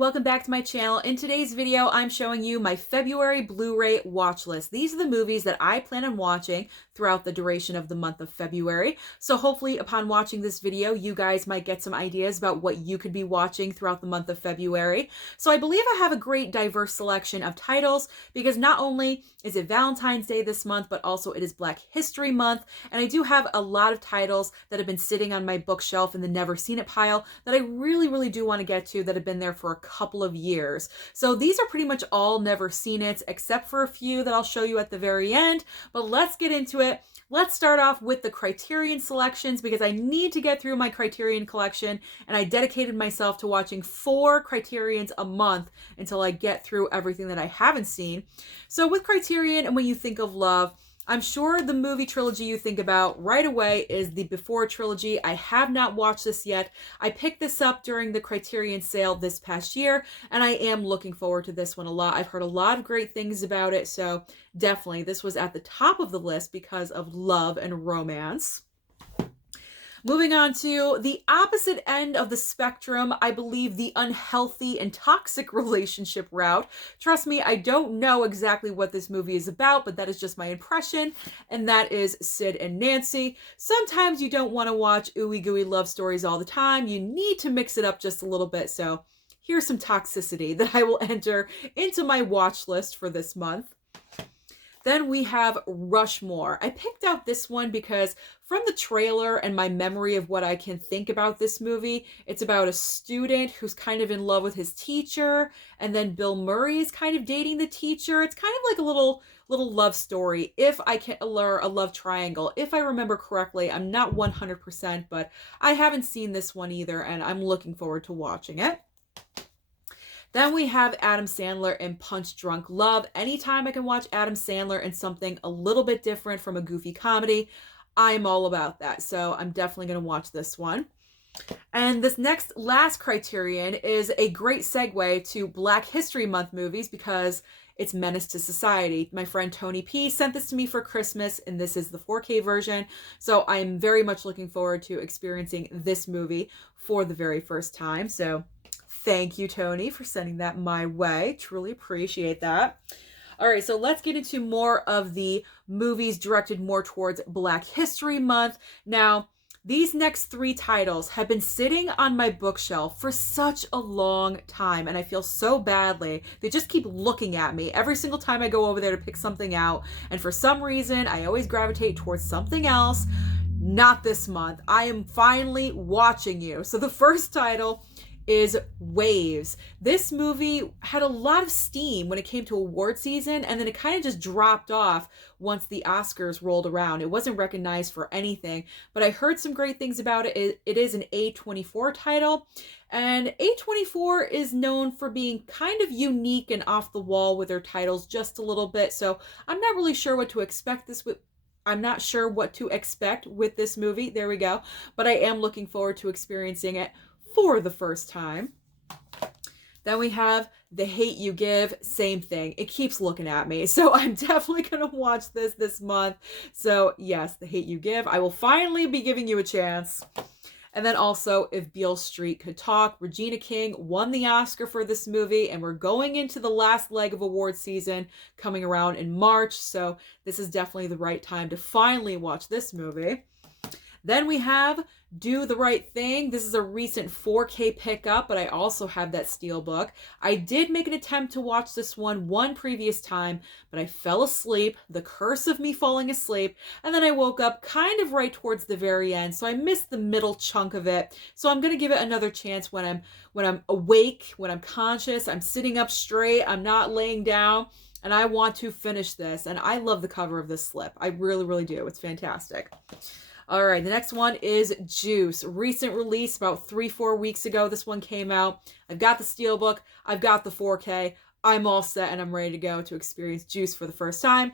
welcome back to my channel. In today's video, I'm showing you my February Blu-ray watch list. These are the movies that I plan on watching throughout the duration of the month of February. So hopefully upon watching this video, you guys might get some ideas about what you could be watching throughout the month of February. So I believe I have a great diverse selection of titles because not only is it Valentine's Day this month, but also it is Black History Month. And I do have a lot of titles that have been sitting on my bookshelf in the never seen it pile that I really do want to get to that have been there for a couple of years. So these are pretty much all never seen it, except for a few that I'll show you at the very end. But let's get into it. Let's start off with the Criterion selections because I need to get through my Criterion collection, and I dedicated myself to watching 4 Criterions a month until I get through everything that I haven't seen. So with Criterion, and when you think of love, I'm sure the movie trilogy you think about right away is the Before trilogy. I have not watched this yet. I picked this up during the Criterion sale this past year, and I am looking forward to this one a lot. I've heard a lot of great things about it, so definitely this was at the top of the list because of love and romance. Moving on to the opposite end of the spectrum, I believe the unhealthy and toxic relationship route. Trust me, I don't know exactly what this movie is about, but that is just my impression, and that is Sid and Nancy. Sometimes you don't want to watch ooey gooey love stories all the time. You need to mix it up just a little bit, so here's some toxicity that I will enter into my watch list for this month. Then we have Rushmore. I picked out this one because from the trailer and my memory of what I can think about this movie, it's about a student who's kind of in love with his teacher, and then Bill Murray is kind of dating the teacher. It's kind of like a little love story, if I can allure a love triangle. If I remember correctly, I'm not 100%, but I haven't seen this one either, and I'm looking forward to watching it. Then we have Adam Sandler in Punch Drunk Love. Anytime I can watch Adam Sandler in something a little bit different from a goofy comedy, I'm all about that. So I'm definitely going to watch this one. And this last Criterion is a great segue to Black History Month movies because it's Menace to Society. My friend Tony P sent this to me for Christmas, and this is the 4K version. So I'm very much looking forward to experiencing this movie for the very first time. So thank you, Tony, for sending that my way. Truly appreciate that. All right, so let's get into more of the movies directed more towards Black History Month. Now, these next 3 titles have been sitting on my bookshelf for such a long time, and I feel so badly. They just keep looking at me every single time I go over there to pick something out, and for some reason, I always gravitate towards something else. Not this month. I am finally watching you. So the first title is Waves. This movie had a lot of steam when it came to award season, and then it kind of just dropped off once the Oscars rolled around. It wasn't recognized for anything, but I heard some great things about it. It is an A24 title, and A24 is known for being kind of unique and off the wall with their titles just a little bit, so I'm not really sure what to expect I'm not sure what to expect with this movie. There we go. But I am looking forward to experiencing it for the first time. Then we have The Hate U Give. Same thing. It keeps looking at me. So I'm definitely going to watch this month. So yes, The Hate U Give. I will finally be giving you a chance. And then also If Beale Street Could Talk. Regina King won the Oscar for this movie, and we're going into the last leg of award season coming around in March. So this is definitely the right time to finally watch this movie. Then we have Do the Right Thing. This is a recent 4K pickup, but I also have that steelbook. I did make an attempt to watch this one previous time, but I fell asleep, the curse of me falling asleep, and then I woke up kind of right towards the very end, so I missed the middle chunk of it. So I'm going to give it another chance when I'm awake, when I'm conscious, I'm sitting up straight, I'm not laying down, and I want to finish this. And I love the cover of this slip. I really do. It's fantastic. All right, the next one is Juice. Recent release about 3-4 weeks ago. This one came out. I've got the steelbook. I've got the 4K. I'm all set and I'm ready to go to experience Juice for the first time.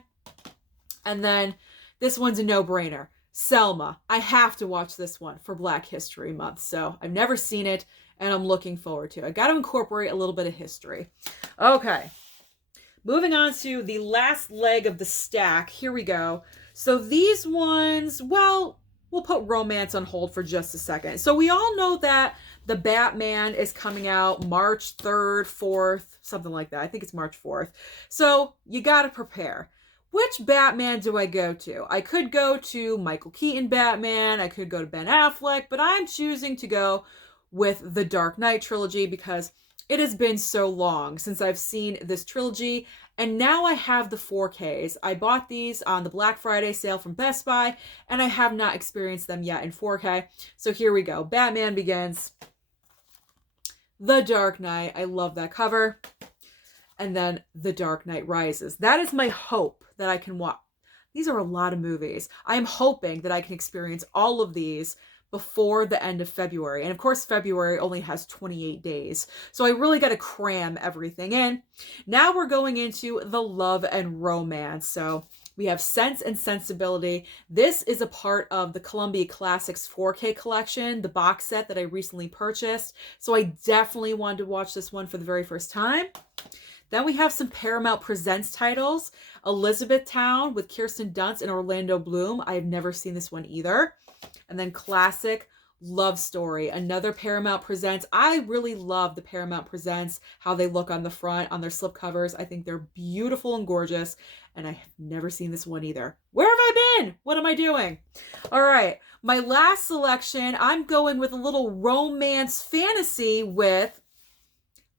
And then this one's a no-brainer. Selma. I have to watch this one for Black History Month. So I've never seen it and I'm looking forward to it. I got to incorporate a little bit of history. Okay. Moving on to the last leg of the stack. Here we go. So these ones, well, we'll put romance on hold for just a second. So we all know that the Batman is coming out March 3rd, 4th, something like that. I think it's March 4th. So you got to prepare. Which Batman do I go to? I could go to Michael Keaton Batman. I could go to Ben Affleck, but I'm choosing to go with the Dark Knight trilogy because it has been so long since I've seen this trilogy, and now I have the 4Ks. I bought these on the Black Friday sale from Best Buy, and I have not experienced them yet in 4K. So here we go. Batman Begins, The Dark Knight. I love that cover. And then The Dark Knight Rises. That is my hope that I can watch. These are a lot of movies. I am hoping that I can experience all of these before the end of February. And of course, February only has 28 days. So I really got to cram everything in. Now we're going into the love and romance. So we have Sense and Sensibility. This is a part of the Columbia Classics 4K collection, the box set that I recently purchased. So I definitely wanted to watch this one for the very first time. Then we have some Paramount Presents titles. Elizabethtown with Kirsten Dunst and Orlando Bloom. I have never seen this one either. And then Classic Love Story, another Paramount Presents. I really love the Paramount Presents, how they look on the front, on their slipcovers. I think they're beautiful and gorgeous. And I have never seen this one either. Where have I been? What am I doing? All right, my last selection, I'm going with a little romance fantasy with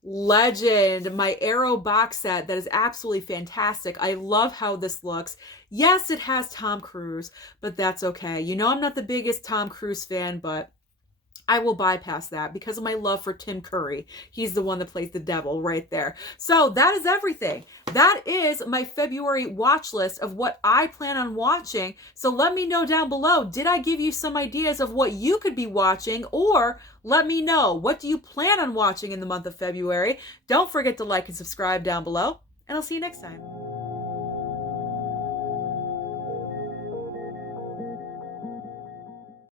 Legend, my Arrow box set that is absolutely fantastic. I love how this looks. Yes, it has Tom Cruise, but that's okay. You know I'm not the biggest Tom Cruise fan, but I will bypass that because of my love for Tim Curry. He's the one that plays the devil right there. So that is everything. That is my February watch list of what I plan on watching. So let me know down below, did I give you some ideas of what you could be watching? Or let me know, what do you plan on watching in the month of February? Don't forget to like and subscribe down below, and I'll see you next time.